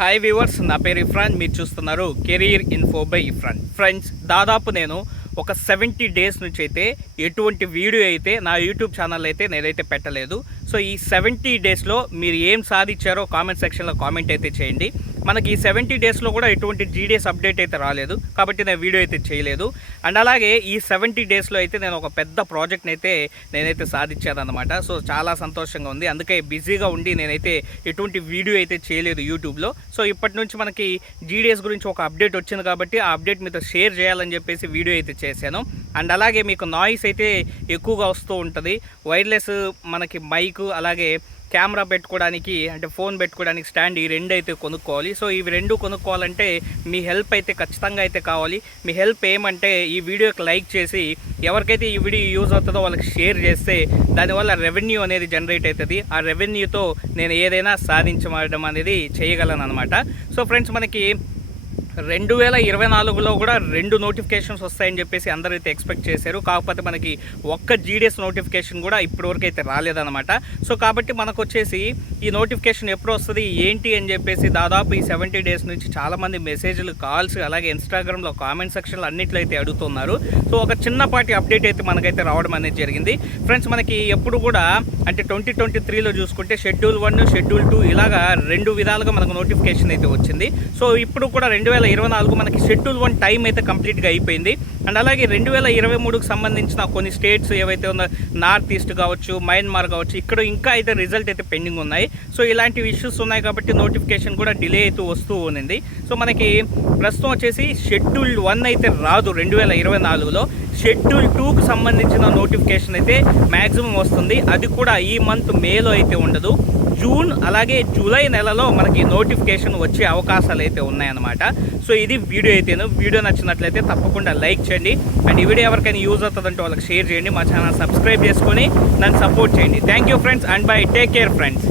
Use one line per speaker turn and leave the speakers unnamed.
Hi viewers నా పేరు ఇఫ్రాన్. మీరు చూస్తున్నారు career info by Ifran. Friends దాదాపు నేను ఒక సెవెంటీ డేస్ నుంచి అయితే ఎటువంటి వీడియో అయితే నా యూట్యూబ్ ఛానల్ అయితే నేనైతే పెట్టలేదు. సో ఈ సెవెంటీ డేస్లో మీరు ఏం సాధించారో కామెంట్ సెక్షన్లో కామెంట్ అయితే చేయండి. మనకి సెవెంటీ డేస్లో కూడా ఎటువంటి జీడిఎస్ అప్డేట్ అయితే రాలేదు. కాబట్టి నేను వీడియో అయితే చేయలేదు. అండ్ అలాగే ఈ సెవెంటీ డేస్లో అయితే నేను ఒక పెద్ద ప్రాజెక్ట్ని అయితే నేనైతే సాధించాను సో చాలా సంతోషంగా ఉంది. అందుకే బిజీగా ఉండి నేనైతే ఎటువంటి వీడియో అయితే చేయలేదు యూట్యూబ్లో. సో ఇప్పటి నుంచి మనకి జీడిఎస్ గురించి ఒక అప్డేట్ వచ్చింది కాబట్టి ఆ అప్డేట్ మీతో షేర్ చేయాలని చెప్పేసి వీడియో అయితే చేశాను. అండ్ అలాగే మీకు నాయిస్ అయితే ఎక్కువగా వస్తూ ఉంటుంది. వైర్లెస్ మనకి మైక్ అలాగే కెమెరా పెట్టుకోవడానికి అంటే ఫోన్ పెట్టుకోవడానికి స్టాండ్ ఈ రెండు అయితే కొనుక్కోవాలి. సో ఇవి రెండు కొనుక్కోవాలంటే మీ హెల్ప్ అయితే ఖచ్చితంగా అయితే కావాలి. మీ హెల్ప్ ఏమంటే ఈ వీడియోకి లైక్ చేసి ఎవరికైతే ఈ వీడియో యూజ్ అవుతుందో వాళ్ళకి షేర్ చేస్తే దానివల్ల రెవెన్యూ అనేది జనరేట్ అవుతుంది. ఆ రెవెన్యూతో నేను ఏదైనా సాధించడం అనేది చేయగలను అనమాట సో ఫ్రెండ్స్ మనకి రెండు వేల ఇరవై నాలుగులో కూడా రెండు నోటిఫికేషన్స్ వస్తాయని చెప్పేసి అందరైతే ఎక్స్పెక్ట్ చేశారు. కాకపోతే మనకి ఒక్క జీడిఎస్ నోటిఫికేషన్ కూడా ఇప్పటివరకు అయితే రాలేదన్నమాట. సో కాబట్టి మనకు వచ్చేసి ఈ నోటిఫికేషన్ ఎప్పుడు వస్తుంది ఏంటి అని చెప్పేసి దాదాపు ఈ సెవెంటీ డేస్ నుంచి చాలామంది మెసేజ్లు కాల్స్ అలాగే ఇన్స్టాగ్రామ్లో కామెంట్ సెక్షన్లో అన్నిట్లో అయితే అడుగుతున్నారు. సో ఒక చిన్నపాటి అప్డేట్ అయితే మనకైతే రావడం అనేది జరిగింది. ఫ్రెండ్స్ మనకి ఎప్పుడు కూడా అంటే ట్వంటీ ట్వంటీ త్రీలో చూసుకుంటే షెడ్యూల్ వన్ షెడ్యూల్ టూ ఇలాగా రెండు విధాలుగా మనకు నోటిఫికేషన్ అయితే వచ్చింది. సో ఇప్పుడు కూడా రెండు వేల ఇరవై నాలుగు మనకి షెడ్యూల్ వన్ టైం అయితే కంప్లీట్గా అయిపోయింది. అండ్ అలాగే రెండు వేల ఇరవై మూడుకు సంబంధించిన కొన్ని స్టేట్స్ ఏవైతే ఉందో నార్త్ ఈస్ట్ కావచ్చు మయన్మార్ కావచ్చు ఇక్కడ ఇంకా అయితే రిజల్ట్ అయితే పెండింగ్ ఉన్నాయి. సో ఇలాంటి ఇష్యూస్ ఉన్నాయి కాబట్టి నోటిఫికేషన్ కూడా డిలే అవుతూ వస్తూ ఉంది సో మనకి ప్రస్తుతం వచ్చేసి షెడ్యూల్ వన్ అయితే రాదు రెండు వేల ఇరవై నాలుగులో. షెడ్యూల్ టూకు సంబంధించిన నోటిఫికేషన్ అయితే మ్యాక్సిమం వస్తుంది. అది కూడా ఈ మంత్ మేలో అయితే ఉండదు. జూన్ అలాగే జూలై నెలలో మనకి నోటిఫికేషన్ వచ్చే అవకాశాలు అయితే ఉన్నాయన్నమాట. సో ఇది వీడియో అయితేను. వీడియో నచ్చినట్లయితే తప్పకుండా లైక్ చేయండి. అండ్ ఈ వీడియో ఎవరికైనా యూజ్ అవుతుందంటే వాళ్ళకి షేర్ చేయండి. మా ఛానల్ సబ్స్క్రైబ్ చేసుకొని నన్ను సపోర్ట్ చేయండి. Thank you friends and bye. Take care friends